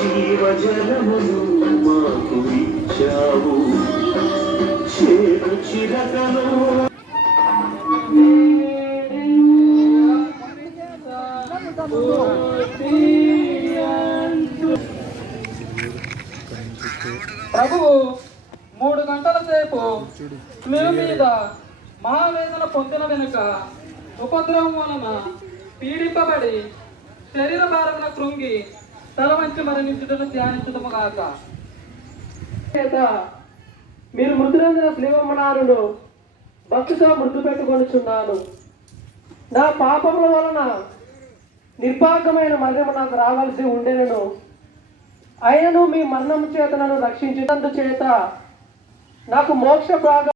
జీవజలమును మాకు ఇచ్చావు చేరు చిరకను ప్రభువు 3 గంటల సేపు మీరు మీద మహావేదన పొందిన వెనుక ఉపద్రవం వలన పీడింపబడి శరీర భారమున కృంగి తల వంచి మరణించుటను ధ్యానించడము గాక. మీరు మృతులందున స్లీవమనారును భక్తితో మృతు పెట్టుకొనిచున్నాను. నా పాపముల వలన నిర్భాగ్యమైన మరణము నాకు రావాల్సి ఉండేను. అయినను మీ మరణము చేత నన్ను రక్షించినందు చేత నాకు మోక్ష భాగం